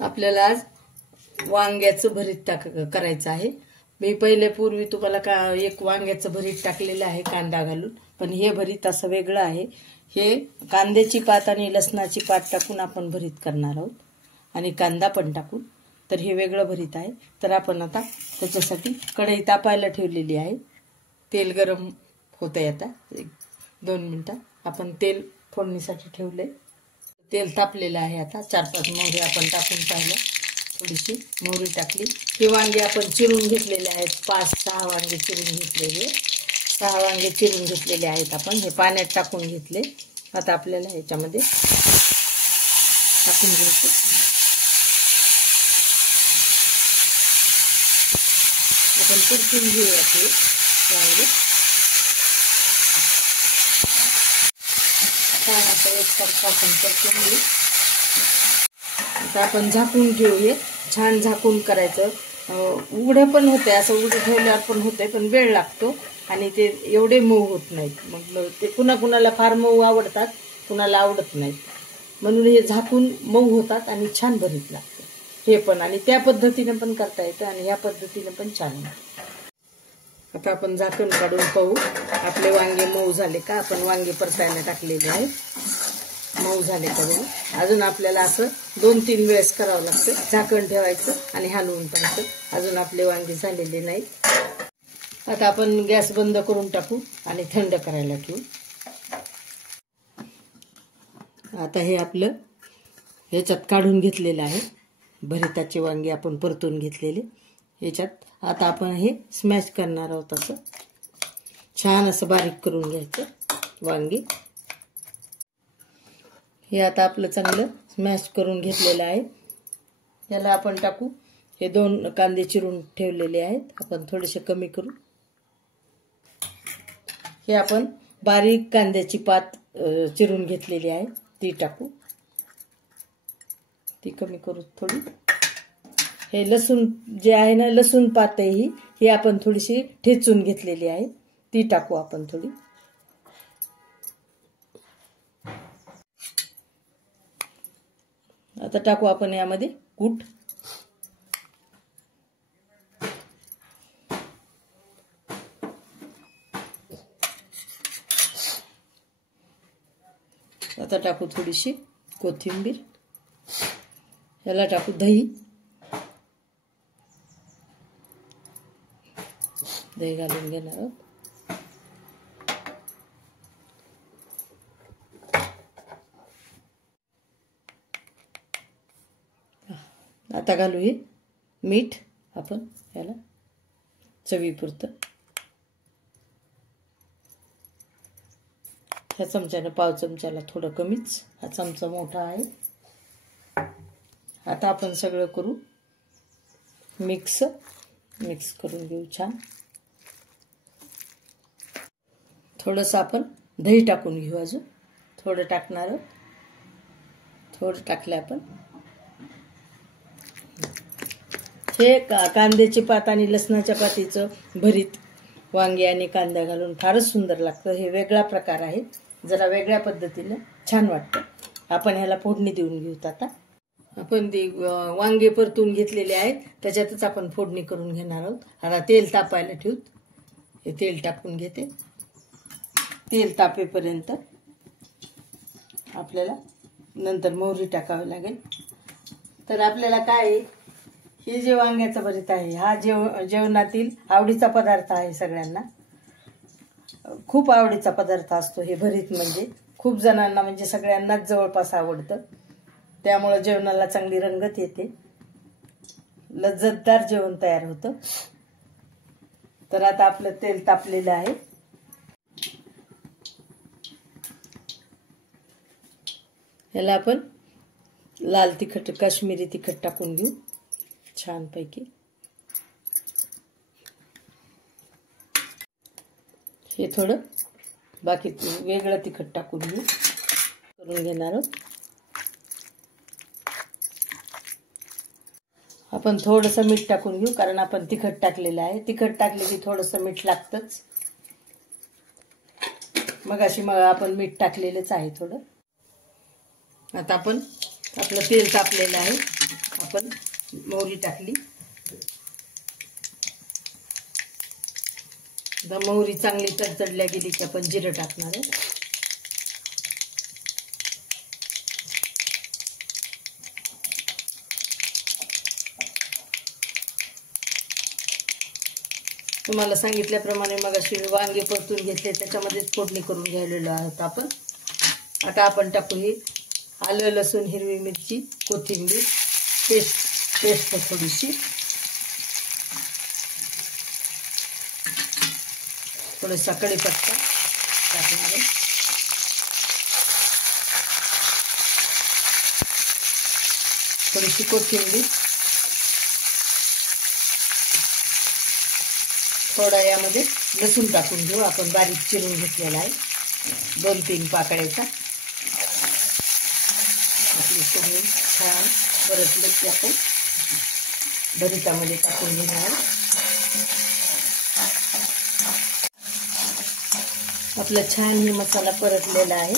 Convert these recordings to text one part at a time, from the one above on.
आपल्याला आज वांग्याचं भरीत करायचं आहे। मी पहिले पूर्वी तुम्हाला एक वांग्याचं भरीत टाकलेलं आहे कांदा घालून, पण हे भरीत असं वेगळं आहे। हे कांद्याची पात आणि लसणाची पात टाकून आपण भरीत करणार आहोत आणि कांदा पण टाकून, तर हे वेगळं भरीत आहे। तर आपण आता त्याच्यासाठी कढई तापायला ठेवलेली आहे। तेल गरम होतंय, आता 1-2 मिनिटं आपण तेल फोडणीसाठी ठेवले। तेल तापलेलं आहे। आता 4-5 मोहरी आपण टाकून पाहिलं, थोडीशी मोहरी टाकली। हे वांगे आपण चिरून घेतलेले आहेत, 5-6 वांगे चिरून घेतलेले, 6 वांगे चिरून घेतलेले आहेत आपण। हे पाण्यात टाकून घेतले। आता आपल्याला ह्याच्यामध्ये टाकून घ्यायचं। आपण परतून घेऊया ते वांगे। आता एकसारखं आपण परतून घेऊ। आता आपण झाकून घेऊ। हे छान झाकून करायचं। उघडं पण होते, असं उघडं ठेवल्यावर पण होते, पण वेळ लागतो आणि ते एवढे मऊ होत नाहीत। मग ते कुणाकुणाला फार मऊ आवडतात, कुणाला आवडत नाहीत, म्हणून हे झाकून मऊ होतात आणि छान भरीत लागतं हे पण। आणि त्या पद्धतीने पण करता येतं आणि ह्या पद्धतीने पण छान लागतं। आता आपण झाकण काढून पाहू आपले वांगे मऊ झाले का। आपण वांगे परतायला टाकलेले आहेत, मऊ झाले का बघू। अजून आपल्याला असं 2-3 वेळेस करावं लागतं, झाकण ठेवायचं आणि हलवून टाकायचं। अजून आपले वांगे झालेले नाहीत। आता आपण गॅस बंद करून टाकू आणि थंड करायला ठेवू। आता हे आपलं ह्याच्यात काढून घेतलेलं आहे, भरिताचे वांगे आपण परतून घेतलेले ह्याच्यात। आता आपण हे स्मॅश करणार आहोत, असं छान असं बारीक करून घ्यायचं वांगे। हे आता आपलं चांगलं स्मॅश करून घेतलेलं आहे। याला आपण टाकू। हे 2 कांदे चिरून ठेवलेले आहेत, आपण थोडेसे कमी करू। हे आपण बारीक कांद्याची पात चिरून घेतलेली आहे, ती टाकू। ती कमी करू थोडी। हे लसूण जे आहे ना, लसूण पात आहे ही आपण थोडीशी ठेचून घेतलेली आहे, ती टाकू आपण थोडी। आता टाकू आपण यामध्ये कूट। आता टाकू थोडीशी कोथिंबीर। याला टाकू दही। दही घालून घेणार आहोत। आता घालू हे मीठ आपण याला चवीपुरतं। ह्या चमच्याने पाव चमच्याला थोडं कमीच, हा चमचा मोठा आहे। आता आपण सगळं करू मिक्स करून घेऊ छान। थोडंसं आपण दही टाकून घेऊ, अजून थोडं टाकणार आहोत, थोडं टाकलं आपण। हे कांद्याची पात आणि लसणाच्या पातीचं भरीत वांगे आणि कांदा घालून फारच सुंदर लागतं। हे वेगळा प्रकार आहे, जरा वेगळ्या पद्धतीने छान वाटतं। आपण ह्याला फोडणी देऊन घेऊत। आता आपण ते वांगे परतून घेतलेले आहेत, त्याच्यातच आपण फोडणी करून घेणार आहोत। आता तेल तापायला ठेवूत। हे तेल टाकून घेते। तेल तापेपर्यंत आपल्याला नंतर मोहरी टाकावी लागेल। तर आपल्याला काय आहे, हे जे वांग्याचं भरीत आहे हा जेवणातील आवडीचा पदार्थ आहे। सगळ्यांना खूप आवडीचा पदार्थ असतो हे भरीत, म्हणजे खूप जणांना, म्हणजे सगळ्यांनाच जवळपास आवडतं। त्यामुळे जेवणाला चांगली रंगत येते, लज्जतदार जेवण तयार होतं। तर आता आपलं तेल तापलेलं आहे। याला आपण लाल तिखट, काश्मीरी तिखट टाकून घेऊ छानपैकी। हे थोडं बाकी वेगळं तिखट टाकून घेऊ, करून घेणार आहोत। आपण थोडंसं मीठ टाकून घेऊ, कारण आपण तिखट टाकलेलं आहे। तिखट टाकले की थोडंसं मीठ लागतंच। मग आपण मीठ टाकलेलंच आहे थोडं। आता आपण आपलं तेल तापलेलं आहे, आपण मोहरी टाकली. आता मोहरी चांगली तडतडल्या गेली की आपण जिरं टाकणार आहे. तुम्हाला सांगितल्याप्रमाणे मगाशी वांगे परतून घेतले, त्याच्यामध्येच फोडणी करून घ्यायलेलो आहोत आपण. आता आपण टाकू ही आलं लसूण हिरवी मिरची कोथिंबीर पेस्ट थोडीशी, थोडासा कढीपत्ता टाकणार आहे. थोडीशी कोथिंबीर, थोडा यामध्ये लसूण टाकून घेऊ. आपण बारीक चिरून घेतलेला आहे 2-3 पाकळ्याचा. आपली सगळी छान परतलं की आपण भरितामध्ये टाकून घेणार. आपला छान ही मसाला परतलेला आहे.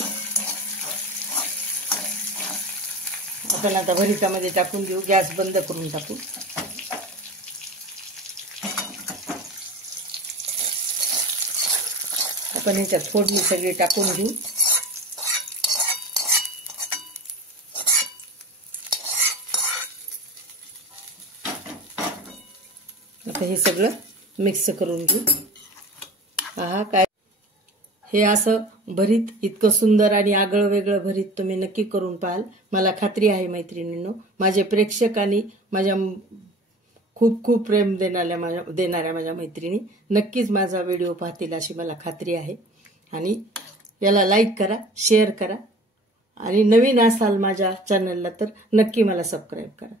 आपण आता भरितामध्ये टाकून घेऊ. गॅस बंद करून टाकू. आपण ह्याच्यात फोडणी सगळी टाकून घेऊ. आता हे सगळं मिक्स करून घेऊ. पहा काय हे असं भरीत इतकं सुंदर आणि आगळं वेगळं भरीत तुम्ही नक्की करून पाहाल. मला खात्री आहे मैत्रिणींनो, माझे प्रेक्षक आणि माझ्या खूप खूप प्रेम देणाऱ्या माझ्या मैत्रिणी नक्कीच माझा व्हिडिओ पाहतील अशी मला खात्री आहे. आणि याला लाईक करा, शेअर करा आणि नवीन असाल माझ्या चॅनलला तर नक्की मला सबस्क्राईब करा.